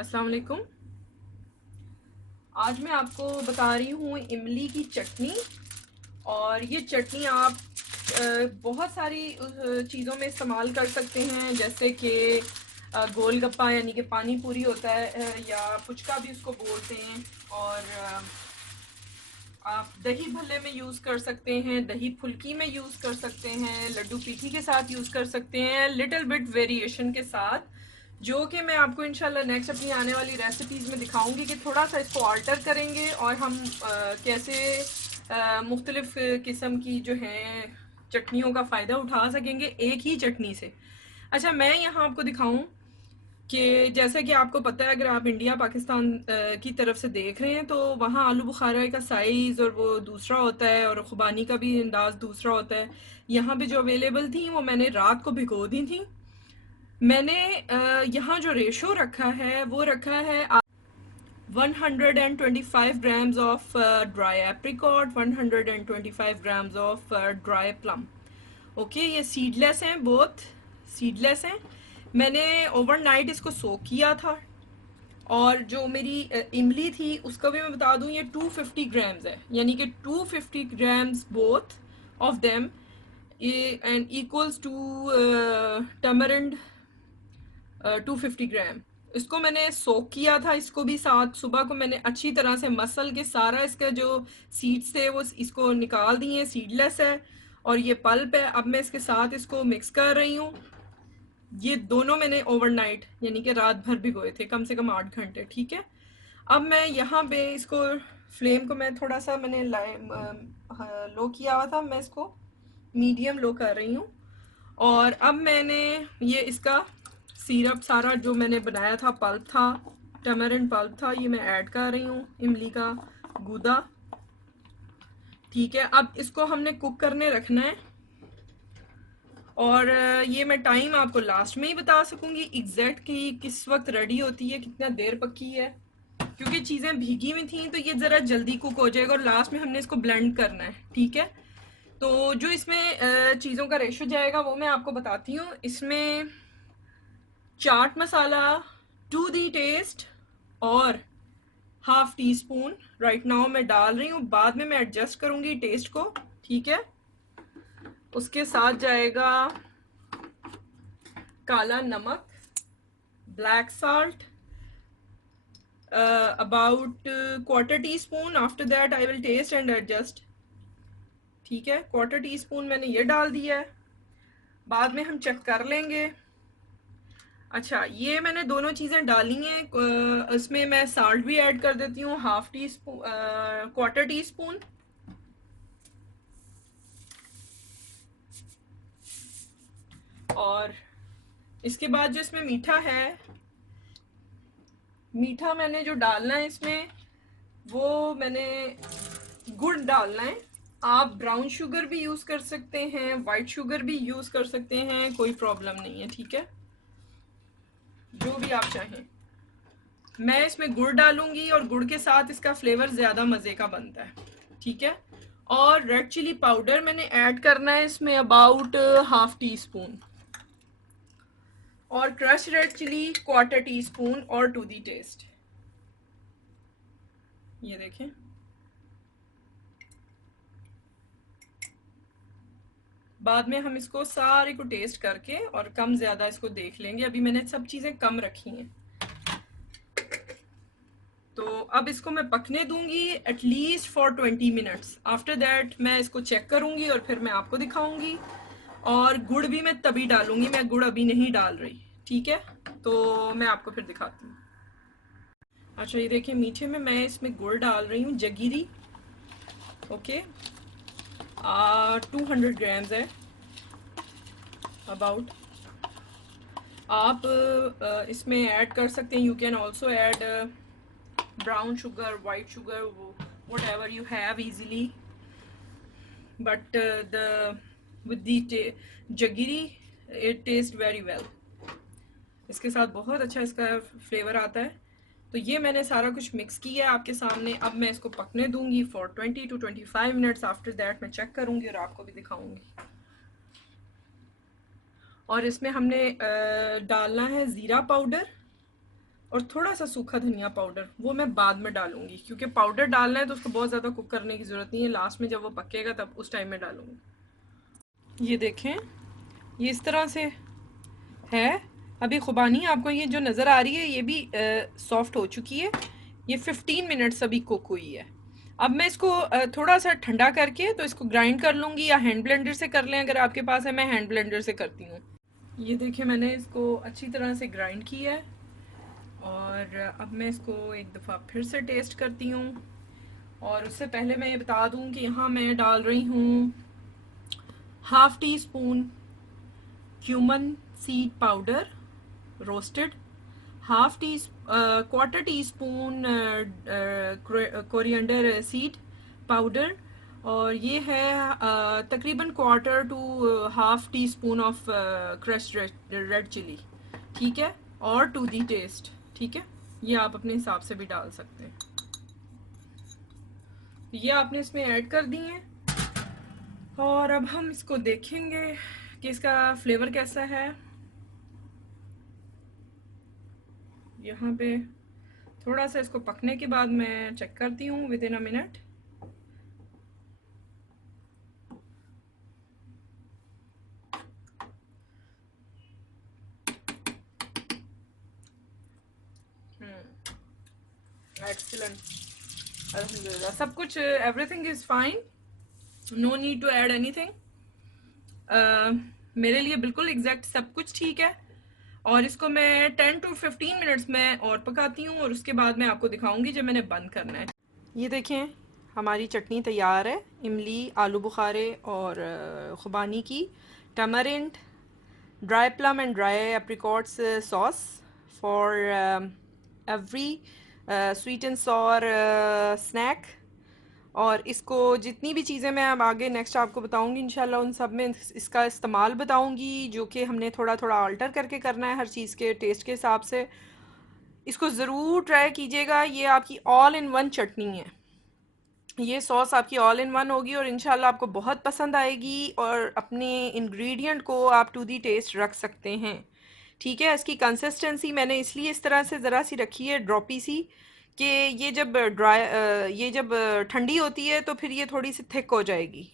अस्सलाम वालेकुम। आज मैं आपको बता रही हूँ इमली की चटनी। और ये चटनी आप बहुत सारी चीज़ों में इस्तेमाल कर सकते हैं, जैसे कि गोलगप्पा यानी कि पानी पूरी होता है, या पुचका भी उसको बोलते हैं। और आप दही भल्ले में यूज़ कर सकते हैं, दही फुल्की में यूज़ कर सकते हैं, लड्डू पीठी के साथ यूज़ कर सकते हैं, लिटिल बिट वेरिएशन के साथ, जो कि मैं आपको इंशाल्लाह नेक्स्ट अपनी आने वाली रेसिपीज़ में दिखाऊंगी कि थोड़ा सा इसको ऑल्टर करेंगे और हम कैसे मुख्तलिफ किस्म की जो हैं चटनियों का फ़ायदा उठा सकेंगे एक ही चटनी से। अच्छा, मैं यहाँ आपको दिखाऊं कि जैसा कि आपको पता है, अगर आप इंडिया पाकिस्तान की तरफ से देख रहे हैं तो वहाँ आलू बुखारा का साइज़ और वो दूसरा होता है, और खुबानी का भी अंदाज़ दूसरा होता है। यहाँ पे जो अवेलेबल थी वो मैंने रात को भिगो दी थी। मैंने यहाँ जो रेशो रखा है वो रखा है 125 grams of dry apricot, 125 grams of dry plum. Okay, ये सीडलेस हैं, बोथ सीडलेस हैं। मैंने ओवरनाइट इसको सोक किया था। और जो मेरी इमली थी उसका भी मैं बता दूं, ये 250 ग्राम्स है, यानी कि 250 grams both of them and equals to tamarind 250 gram. इसको मैंने सोक किया था, इसको भी साथ सुबह को मैंने अच्छी तरह से मसल के सारा इसका जो सीड्स थे वो इसको निकाल दिए। सीडलेस है और ये पल्प है। अब मैं इसके साथ इसको मिक्स कर रही हूँ। ये दोनों मैंने ओवरनाइट यानी कि रात भर भिगोए थे, कम से कम 8 घंटे। ठीक है, अब मैं यहाँ पे इसको फ्लेम को मैं थोड़ा सा मैंने लो किया हुआ था, मैं इसको मीडियम लो कर रही हूँ। और अब मैंने ये इसका सिरप सारा जो मैंने बनाया था, पल्प था, टमरिंड पल्प था, ये मैं ऐड कर रही हूँ, इमली का गूदा। ठीक है, अब इसको हमने कुक करने रखना है। और ये मैं टाइम आपको लास्ट में ही बता सकूंगी एग्जैक्ट कि किस वक्त रेडी होती है, कितना देर पकी है, क्योंकि चीज़ें भीगी हुई थी तो ये ज़रा जल्दी कुक हो जाएगा और लास्ट में हमने इसको ब्लेंड करना है। ठीक है, तो जो इसमें चीज़ों का रेशो जाएगा वो मैं आपको बताती हूँ। इसमें chaat masala to the test और half tea spoon right now मैं डाल रही हूँ, बाद में मैं एडजस्ट करूँगी टेस्ट को। ठीक है, उसके साथ जाएगा काला नमक, black salt, about quarter teaspoon. After that I will taste and adjust. ठीक है, क्वार्टर टी स्पून मैंने ये डाल दिया है, बाद में हम चेक कर लेंगे। अच्छा, ये मैंने दोनों चीज़ें डाली हैं। इसमें मैं साल्ट भी ऐड कर देती हूँ, half tea spoon, quarter teaspoon. और इसके बाद जो इसमें मीठा है, मीठा मैंने जो डालना है इसमें वो मैंने गुड़ डालना है। आप ब्राउन शुगर भी यूज़ कर सकते हैं, वाइट शुगर भी यूज़ कर सकते हैं, कोई प्रॉब्लम नहीं है। ठीक है, जो भी आप चाहें। मैं इसमें गुड़ डालूंगी और गुड़ के साथ इसका फ्लेवर ज़्यादा मज़े का बनता है। ठीक है, और रेड चिली पाउडर मैंने ऐड करना है इसमें अबाउट हाफ टी स्पून, और crush red chili quarter teaspoon और टू दी टेस्ट। ये देखें, बाद में हम इसको सारे को टेस्ट करके और कम ज़्यादा इसको देख लेंगे। अभी मैंने सब चीज़ें कम रखी हैं। तो अब इसको मैं पकने दूंगी at least for 20 minutes. After that मैं इसको चेक करूंगी और फिर मैं आपको दिखाऊंगी। और गुड़ भी मैं तभी डालूंगी, मैं गुड़ अभी नहीं डाल रही। ठीक है, तो मैं आपको फिर दिखाती हूँ। अच्छा, ये देखिए, मीठे में मैं इसमें गुड़ डाल रही हूँ, जगीरी। ओके, 200 ग्राम्स है अबाउट। आप इसमें ऐड कर सकते हैं, you can also add brown sugar, white sugar, whatever you have easily, but the with the jaggery it tastes very well। इसके साथ बहुत अच्छा इसका फ्लेवर आता है। तो ये मैंने सारा कुछ मिक्स किया है आपके सामने। अब मैं इसको पकने दूंगी for 20 to 25 minutes. After that मैं चेक करूंगी और आपको भी दिखाऊंगी। और इसमें हमने डालना है ज़ीरा पाउडर, और थोड़ा सा सूखा धनिया पाउडर, वो मैं बाद में डालूंगी क्योंकि पाउडर डालना है तो उसको बहुत ज़्यादा कुक करने की ज़रूरत नहीं है, लास्ट में जब वो पकेगा तब उस टाइम में डालूंगी। ये देखें, ये इस तरह से है। अभी खुबानी आपको ये जो नज़र आ रही है ये भी सॉफ्ट हो चुकी है। ये 15 मिनट्स अभी कुक हुई है। अब मैं इसको थोड़ा सा ठंडा करके तो इसको ग्राइंड कर लूँगी, या हैंड ब्लेंडर से कर लें अगर आपके पास है, मैं हैंड ब्लेंडर से करती हूँ। ये देखिए मैंने इसको अच्छी तरह से ग्राइंड किया है, और अब मैं इसको एक दफ़ा फिर से टेस्ट करती हूँ। और उससे पहले मैं ये बता दूँ कि यहाँ मैं डाल रही हूँ half teaspoon cumin seed powder roasted, half tea quarter teaspoon coriander seed powder, और ये है तकरीबन quarter to half teaspoon of crushed red chili, ठीक है, और टू दी टेस्ट, ठीक है। ये आप अपने हिसाब से भी डाल सकते हैं। ये आपने इसमें ऐड कर दी हैं, और अब हम इसको देखेंगे कि इसका फ्लेवर कैसा है। यहाँ पे थोड़ा सा इसको पकने के बाद मैं चेक करती हूँ within a minute. Excellent, अल्हम्दुलिल्लाह, सब कुछ everything is fine, no need to add anything. मेरे लिए बिल्कुल एग्जैक्ट सब कुछ ठीक है। और इसको मैं 10 टू 15 मिनट्स में और पकाती हूँ, और उसके बाद मैं आपको दिखाऊंगी जब मैंने बंद करना है। ये देखें, हमारी चटनी तैयार है, इमली, आलू बुखारे और खुबानी की, tamarind, dry plum and dry apricots sauce for every sweet and sour snack. और इसको जितनी भी चीज़ें मैं अब आगे नेक्स्ट आपको बताऊंगी इंशाल्लाह, उन सब में इसका इस्तेमाल बताऊंगी, जो कि हमने थोड़ा थोड़ा अल्टर करके करना है हर चीज़ के टेस्ट के हिसाब से। इसको ज़रूर ट्राई कीजिएगा, ये आपकी ऑल इन वन चटनी है, ये सॉस आपकी ऑल इन वन होगी और इंशाल्लाह आपको बहुत पसंद आएगी, और अपने इंग्रेडिएंट को आप टू दी टेस्ट रख सकते हैं, ठीक है। इसकी कंसिस्टेंसी मैंने इसलिए इस तरह से ज़रा सी रखी है, ड्रॉपी सी, कि ये जब ठंडी होती है तो फिर ये थोड़ी सी थिक हो जाएगी।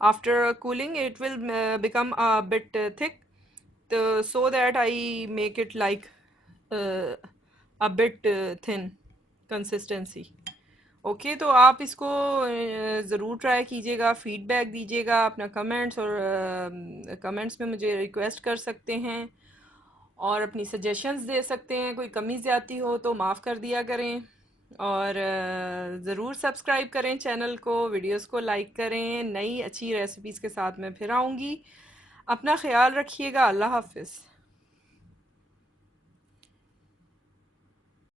After cooling it will become a bit thick, तो so that I make it like a bit thin consistency. Okay, तो आप इसको ज़रूर ट्राई कीजिएगा, फीडबैक दीजिएगा अपना, कमेंट्स, और कमेंट्स में मुझे रिक्वेस्ट कर सकते हैं, और अपनी सजेशंस दे सकते हैं। कोई कमी ज़्यादती हो तो माफ़ कर दिया करें, और ज़रूर सब्सक्राइब करें चैनल को, वीडियोस को लाइक करें। नई अच्छी रेसिपीज़ के साथ मैं फिर आऊँगी। अपना ख्याल रखिएगा। अल्लाह हाफिज़।